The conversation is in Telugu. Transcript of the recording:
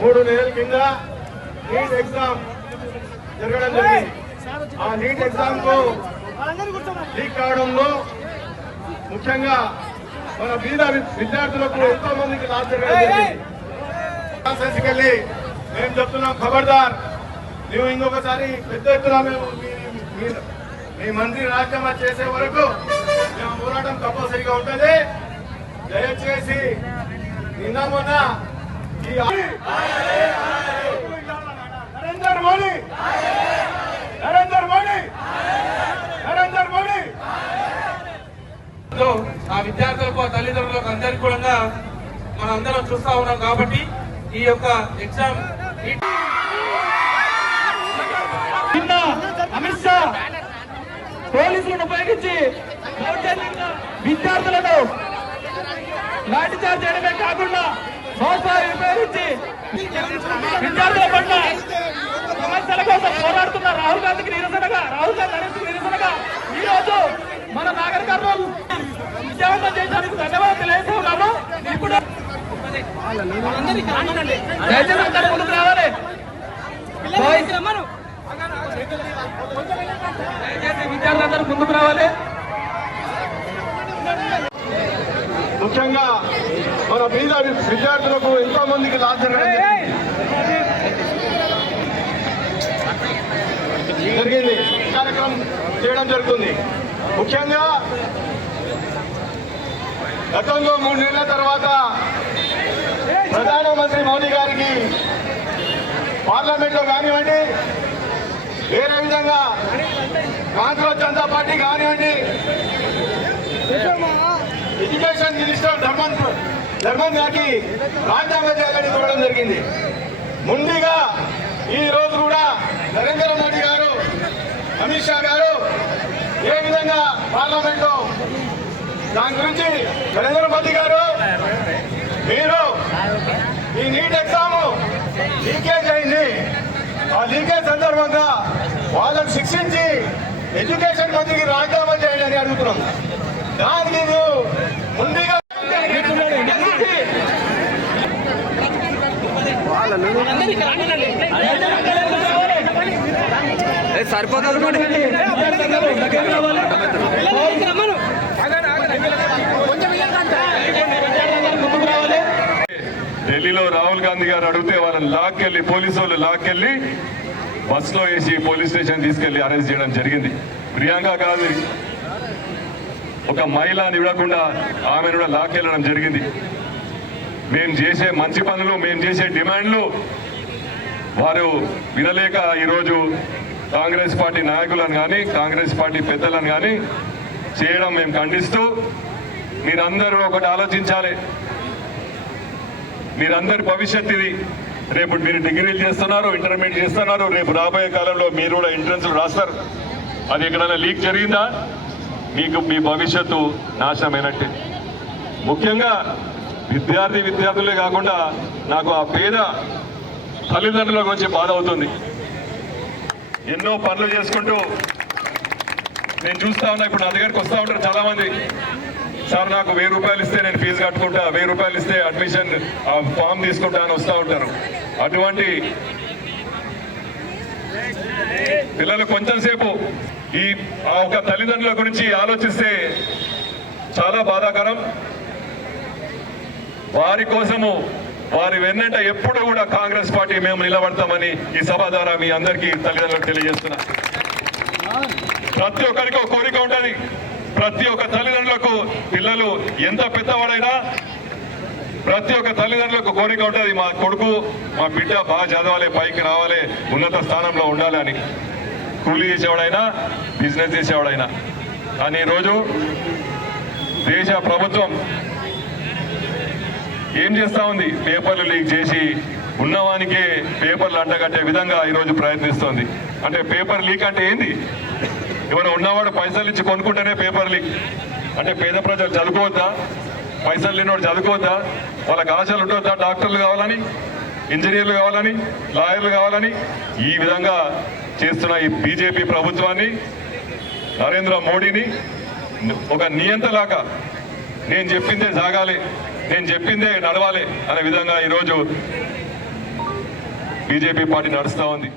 3 నెలల కింద నీట్ ఎగ్జామ్ జరగడం జరిగింది. ఆ నీట్ ఎగ్జామ్ కు లీక్ కావడంలో ముఖ్యంగా మన బీద విద్యార్థులకు ఎంతో మందికి లాస్ జరగడం జరిగింది. వెళ్ళి మేము చెప్తున్నాం, ఖబర్దార్, నువ్వు ఇంకొకసారి పెద్ద ఎత్తున మీ మంత్రి రాజీనామా చేసే వరకు మేము పోరాటం కంపల్సరీగా ఉంటుంది. దయచేసి నిన్న మొన్న నరేందర్ మోడీ ఆ విద్యార్థులకు ఆ తల్లిదండ్రులకు అందరికీ కూడా మనం అందరం చూస్తా ఉన్నాం. కాబట్టి ఈ యొక్క ఎగ్జామ్ అమిత్ షా పోలీసులను ఉపయోగించి విద్యార్థులను లాఠీ చార్జ్ చేయడమే కాకుండా మోసాలు ఉపయోగించి విద్యార్థుల పట్ల సమస్యల కోసం పోరాడుతున్న రాహుల్ గాంధీకి నిరసనగా ఈ రోజు మన నాగర్ కర్నూలు విజయవంతం చేయడానికి ధన్యవాదాలు తెలియజేస్తున్నాము. ఇప్పుడు దయచేసి అందరూ ముందుకు రావాలి. విద్యార్థులందరూ ముందుకు రావాలి. ముఖ్యంగా మన బీద విద్యార్థులకు ఎంతో మందికి లాస్ జరిగింది. కార్యక్రమం చేయడం జరుగుతుంది. ముఖ్యంగా గతంలో 3 నెలల తర్వాత ప్రధానమంత్రి మోదీ గారికి పార్లమెంట్ లో కానివ్వండి, వేరే విధంగా కాంగ్రెస్ జనతా పార్టీ కానివ్వండి, ఎడ్యుకేషన్ మినిస్టర్ ధర్మన్ గారికి రాజీనామా చేయాలని కోరడం జరిగింది. ముందుగా ఈ రోజు కూడా నరేంద్ర మోడీ గారు, అమిత్ షా గారు ఏ విధంగా పార్లమెంట్ లో దాని గురించి నరేంద్ర మోదీ గారు, మీరు ఈ నీట్ ఎగ్జామ్ లీకేజ్ అయింది, ఆ లీకేజ్ సందర్భంగా వాళ్ళని శిక్షించి ఎడ్యుకేషన్ మంత్రికి రాజీనామా చేయండి అని అడుగుతున్నాం. దానికి ముందుగా సరిపోతుంది. ఢిల్లీలో రాహుల్ గాంధీ గారు అడిగితే వాళ్ళని లాక్కెళ్ళి, పోలీసు వాళ్ళు లాక్కెళ్ళి బస్సులో వేసి పోలీస్ స్టేషన్ తీసుకెళ్లి అరెస్ట్ చేయడం జరిగింది. ప్రియాంక గాంధీ ఒక మహిళని ఇవ్వకుండా ఆమెను కూడా లాక్కెళ్ళడం జరిగింది. మేము చేసే మంచి పనులు, మేము చేసే డిమాండ్లు వారు వినలేక ఈరోజు కాంగ్రెస్ పార్టీ నాయకులను కానీ, కాంగ్రెస్ పార్టీ పెద్దలను కానీ చేయడం మేము ఖండిస్తూ, మీరందరూ ఒకటి ఆలోచించాలి. మీరందరి భవిష్యత్ ఇది. రేపు మీరు డిగ్రీలు చేస్తున్నారు, ఇంటర్మీడియట్ చేస్తున్నారు, రేపు రాబోయే కాలంలో మీరు కూడా ఎంట్రన్స్ రాస్తారు. అది ఎక్కడైనా లీక్ జరిగిందా మీకు మీ భవిష్యత్తు నాశనమైనట్టే. ముఖ్యంగా విద్యార్థులే కాకుండా నాకు ఆ పేద తల్లిదండ్రుల గురించి బాధ అవుతుంది. ఎన్నో పనులు చేసుకుంటూ నేను చూస్తా ఉన్నా. ఇప్పుడు నా దగ్గరికి వస్తూ ఉంటారు చాలా మంది, సార్ నాకు 1000 రూపాయలు ఇస్తే నేను ఫీజు కట్టుకుంటా, 1000 రూపాయలు ఇస్తే అడ్మిషన్ ఫామ్ తీసుకుంటా అని వస్తూ ఉంటారు. అటువంటి పిల్లలు కొంచెం సేపు ఈ ఒక తల్లిదండ్రుల గురించి ఆలోచిస్తే చాలా బాధాకరం. వారి కోసము, వారి వెన్నట ఎప్పుడు కూడా కాంగ్రెస్ పార్టీ మేము నిలబడతామని ఈ సభ ద్వారా మీ అందరికీ తల్లిదండ్రులకు తెలియజేస్తున్నా. ప్రతి ఒక్కరికి ఒక కోరిక ఉంటుంది. ప్రతి ఒక్క తల్లిదండ్రులకు, పిల్లలు ఎంత పెద్దవాడైనా ప్రతి ఒక్క తల్లిదండ్రులకు కోరిక ఉంటుంది, మా కొడుకు, మా బిడ్డ బాగా చదవాలి, పైకి రావాలి, ఉన్నత స్థానంలో ఉండాలి అని. కూలీ చేసేవాడైనా, బిజినెస్ చేసేవాడైనా. కానీ ఈరోజు దేశ ప్రభుత్వం ఏం చేస్తా ఉంది? పేపర్లు లీక్ చేసి ఉన్నవానికే పేపర్లు అంటగట్టే విధంగా ఈరోజు ప్రయత్నిస్తోంది. అంటే పేపర్ లీక్ అంటే ఏంది? ఎవరు ఉన్నవాడు పైసలు ఇచ్చి కొనుక్కుంటేనే పేపర్ లీక్ అంటే పేద ప్రజలు చదువుకోవద్దా? పైసలు లేనివాడు చదువుకోవద్దా? వాళ్ళకి ఆశలు ఉండొద్దా? డాక్టర్లు కావాలని, ఇంజనీర్లు కావాలని, లాయర్లు కావాలని? ఈ విధంగా చేస్తున్న ఈ బీజేపీ ప్రభుత్వాన్ని, నరేంద్ర మోడీని ఒక నియంతలాగా నేను చెప్పిందే సాగాలి, నేను చెప్పిందే నడవాలి అనే విధంగా ఈరోజు బీజేపీ పార్టీ నడుస్తూ ఉంది.